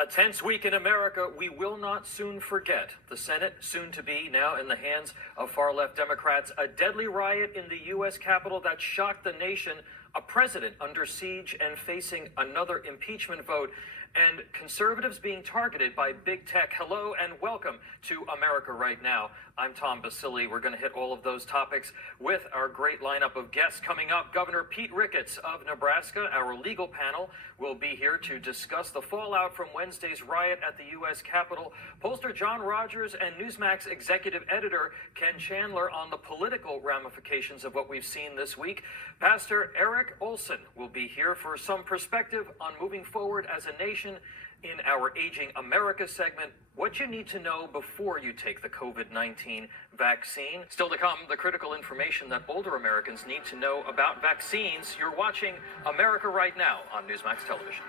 A tense week in America we will not soon forget. The Senate, soon to be now in the hands of far-left Democrats. A deadly riot in the U.S. Capitol that shocked the nation. A president under siege and facing another impeachment vote. And conservatives being targeted by big tech. Hello and welcome to America Right Now. I'm Tom Basile. We're going to hit all of those topics with our great lineup of guests coming up. Governor Pete Ricketts of Nebraska, our legal panel, will be here to discuss the fallout from Wednesday's riot at the U.S. Capitol. Pollster John Rogers and Newsmax executive editor Ken Chandler on the political ramifications of what we've seen this week. Pastor Eric Olson will be here for some perspective on moving forward as a nation. In our Aging America segment, what you need to know before you take the COVID-19 vaccine. Still to come, the critical information that older Americans need to know about vaccines. You're watching America Right Now on Newsmax Television.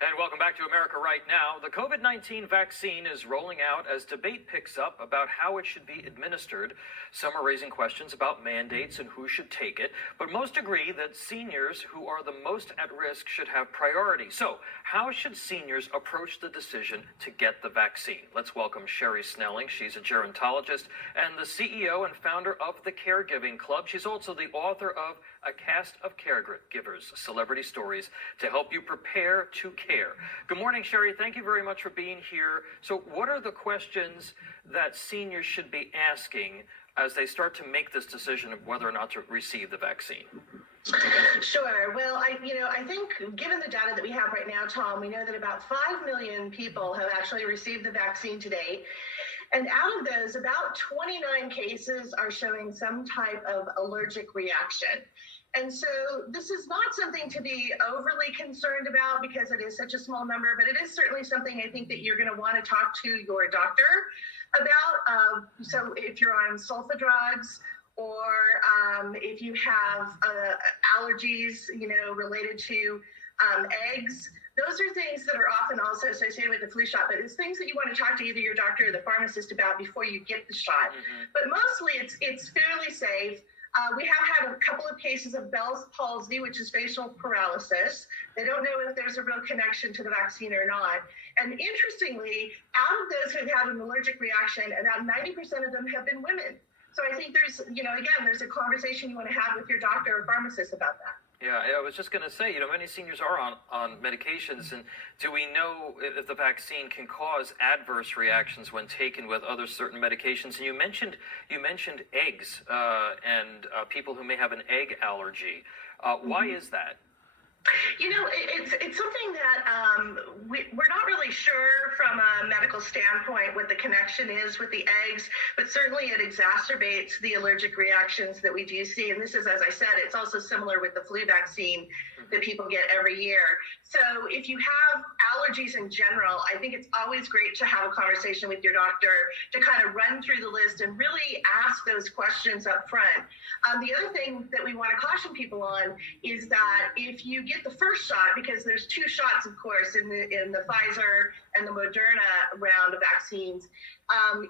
And welcome back to America Right Now. The COVID-19 vaccine is rolling out as debate picks up about how it should be administered. Some are raising questions about mandates and who should take it, but most agree that seniors who are the most at risk should have priority. So, how should seniors approach the decision to get the vaccine? Let's welcome Sherri Snelling. She's a gerontologist and the CEO and founder of the Caregiving Club. She's also the author of A Cast of Caregivers, Celebrity Stories to Help You Prepare to Care. Good morning, Sherri. Thank you very much for being here. So what are the questions that seniors should be asking as they start to make this decision of whether or not to receive the vaccine? Sure. Well, I think given the data that we have right now, Tom, we know that about 5 million people have actually received the vaccine to date. And out of those, about 29 cases are showing some type of allergic reaction. And so this is not something to be overly concerned about because it is such a small number, but it is certainly something I think that you're going to want to talk to your doctor about. So if you're on sulfa drugs or if you have allergies, related to eggs, those are things that are often also associated with the flu shot, but it's things that you want to talk to either your doctor or the pharmacist about before you get the shot. Mm-hmm. But mostly it's fairly safe. We have had a couple of cases of Bell's palsy, which is facial paralysis. They don't know if there's a real connection to the vaccine or not. And interestingly, out of those who've had an allergic reaction, about 90% of them have been women. So I think there's, there's a conversation you want to have with your doctor or pharmacist about that. Yeah, I was just going to say, many seniors are on medications, and do we know if the vaccine can cause adverse reactions when taken with other certain medications? And you mentioned eggs and people who may have an egg allergy. Why is that? It's something that we're not really sure from a medical standpoint what the connection is with the eggs, but certainly it exacerbates the allergic reactions that we do see. And this is, as I said, it's also similar with the flu vaccine that people get every year. So if you have allergies in general, I think it's always great to have a conversation with your doctor to kind of run through the list and really ask those questions up front. The other thing that we want to caution people on is that if you get the first shot, because there's 2 shots, of course, in the Pfizer and the Moderna round of vaccines,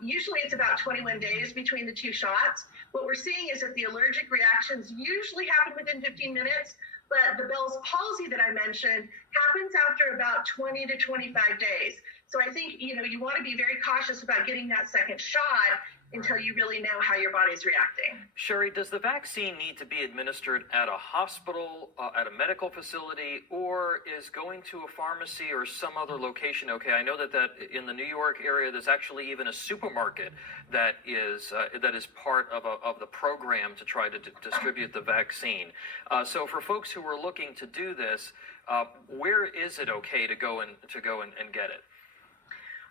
usually it's about 21 days between the 2 shots. What we're seeing is that the allergic reactions usually happen within 15 minutes, but the Bell's palsy that I mentioned happens after about 20 to 25 days. So I think, you want to be very cautious about getting that second shot until you really know how your body's reacting. Sherri, does the vaccine need to be administered at a hospital, at a medical facility, or is going to a pharmacy or some other location okay? I know that in the New York area, there's actually even a supermarket that is part of the program to try to distribute the vaccine. So for folks who are looking to do this, where is it okay to go and get it?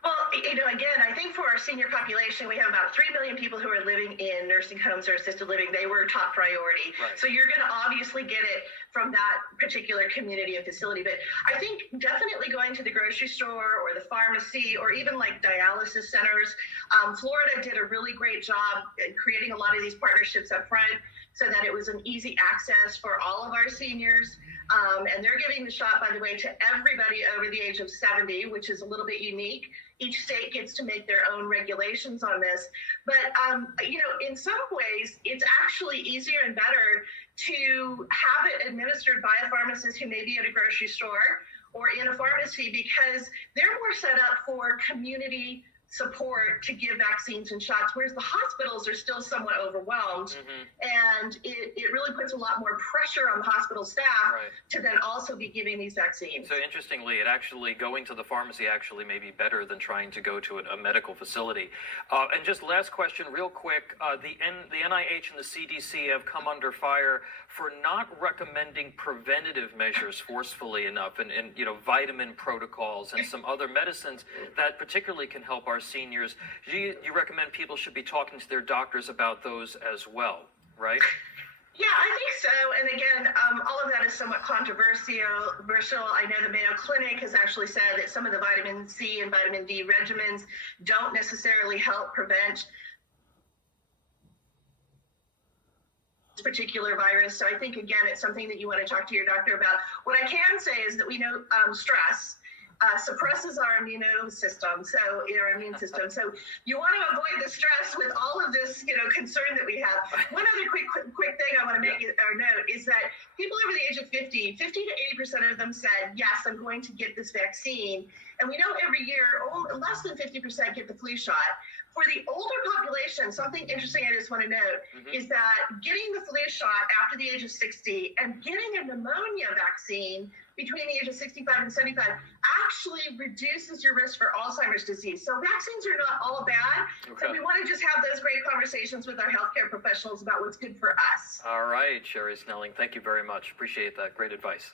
Well, again, I think for our senior population, we have about 3 million people who are living in nursing homes or assisted living. They were top priority. Right. So you're going to obviously get it from that particular community and facility. But I think definitely going to the grocery store or the pharmacy or even like dialysis centers. Florida did a really great job in creating a lot of these partnerships up front. so that it was an easy access for all of our seniors. And they're giving the shot, by the way, to everybody over the age of 70, which is a little bit unique. Each state gets to make their own regulations on this. But, in some ways, it's actually easier and better to have it administered by a pharmacist who may be at a grocery store or in a pharmacy, because they're more set up for community support to give vaccines and shots, whereas the hospitals are still somewhat overwhelmed. And it really puts a lot more pressure on the hospital staff to then also be giving these vaccines. So interestingly, it actually, going to the pharmacy actually may be better than trying to go to a medical facility. And just last question real quick, the NIH and the CDC have come under fire for not recommending preventative measures forcefully enough, and vitamin protocols and some other medicines that particularly can help our seniors. You recommend people should be talking to their doctors about those as well, right? Yeah, I think so. And again, all of that is somewhat controversial. I know the Mayo Clinic has actually said that some of the vitamin C and vitamin D regimens don't necessarily help prevent this particular virus. So I think, again, it's something that you want to talk to your doctor about. What I can say is that we know stress suppresses our immune system. So you want to avoid the stress with all of this, concern that we have. One other quick thing I want to make or note is that people over the age of 50 to 80% of them said, yes, I'm going to get this vaccine. And we know every year, less than 50% get the flu shot. For the older population, something interesting I just want to note is that getting the flu shot after the age of 60 and getting a pneumonia vaccine between the age of 65 and 75 actually reduces your risk for Alzheimer's disease. So vaccines are not all bad. So we want to just have those great conversations with our healthcare professionals about what's good for us. All right, Sherri Snelling, thank you very much. Appreciate that. Great advice.